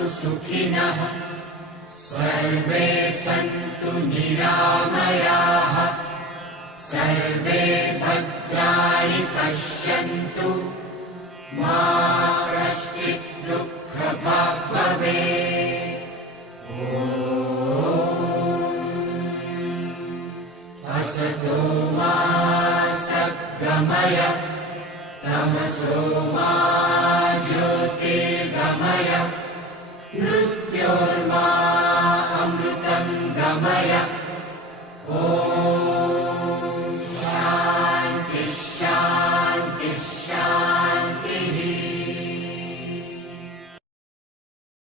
भवन्तु सुखिनः सर्वे सन्तु निरामयाः सर्वे भद्राणि पश्यन्तु मा कश्चित् दुःखभाग् भवेत्। असतो मा सद्गमय तमसो मा ज्योतिर्गमय मृत्योर्मा